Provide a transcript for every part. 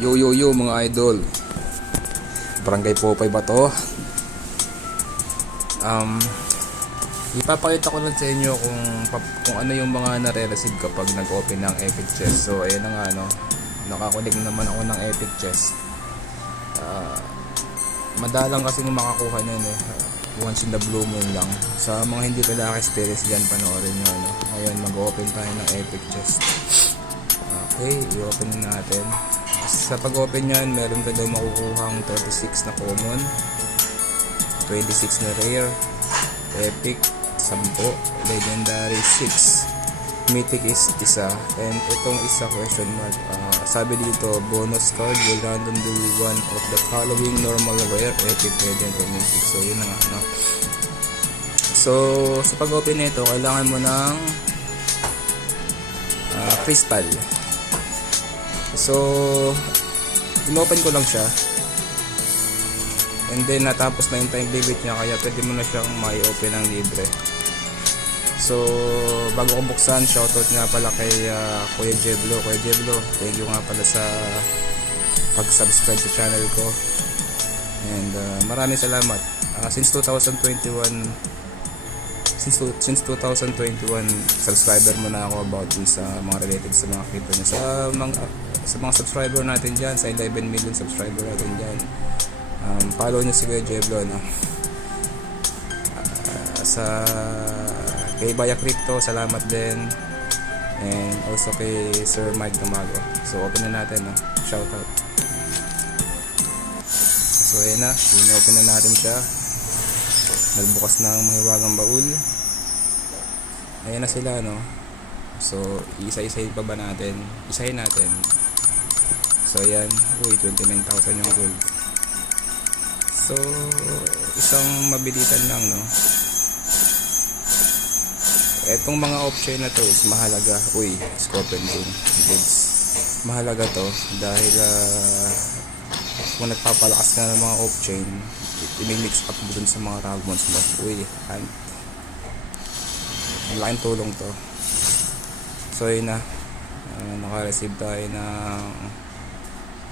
Yo yo yo mga idol, Barangay Popeye ba to? Ipapakita ko lang sa inyo kung ano yung mga nare-receive kapag nag-open ng Epic Chest. So ayun na nga, no, nakakulig naman ako ng Epic Chest. Madalang kasi makakuha nun once in the blue moon lang. Sa mga hindi pa naka-experience dyan, panoorin nyo, no? Ngayon mag-open tayo ng Epic Chest. Okay, i-open natin. Sa pag-open yan, meron ka daw makukuhang 36 na common, 26 na rare, epic 10, legendary 6, mythic is isa, and itong isa question mark. Sabi dito, bonus card will random do one of the following: normal, rare, epic, legend, or mythic. So yun na nga, no? So sa pag-open nito, kailangan mo ng crystal. So inopen ko lang siya, and then natapos na yung time limit niya, kaya pwede mo na siyang mai-open ng libre. So bago ko buksan, shoutout nga pala kay Kuya Jeblo. Kuya Jeblo, thank you nga pala sa pag-subscribe sa channel ko, and maraming salamat. Since 2021 subscriber mo na ako, about dun sa mga related sa mga crypto niya, sa mga subscriber natin dyan, sa 11 million subscriber natin dyan. Follow nyo si Kuya Jeblo, no? Kay Baya Crypto, salamat din, and also kay Sir Mike Damago. So open na natin, no? Shoutout. So ayan na, open na natin siya. Nagbukas na ang mahiwagang baul. Ayan na sila, no? So isa-isahin pa ba natin? Isahin natin. So ayan, 29,000 yung gold. So isang mabilitan lang, no? Etong mga option na to is mahalaga. Scorpion goods. Mahalaga to dahil kung nagpapalakas ka ng mga off-chain, i-mix up mo dun sa mga ragmons mo. Ang laking tulong to. So yun na, naka-receive tayo ng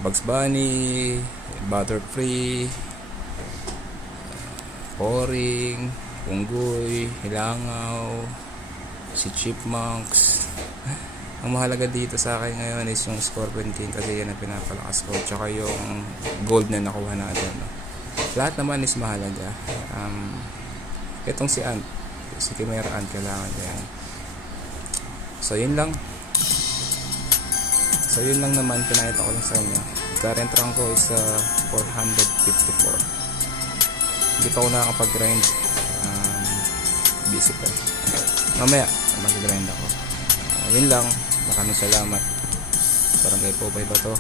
Bugs Bunny, Butterfree, Poring, Unggoy, Hilangaw, si Chipmunks. Ang mahalaga dito sa akin ngayon is yung Scorpion King, kasi yan ang pinapalakas ko, tsaka yung gold na nakuha natin, no? Lahat naman is mahalaga. Itong si Ant, si Chimera Ant, kailangan yan. So yun lang naman, pinakita ko lang sa inyo. Current rank ko is 454. Hindi pa ako nakakapag-grind, busy pa. Mamaya mag-grind ako. Yun lang, maraming salamat. Barangay Popeye ba to?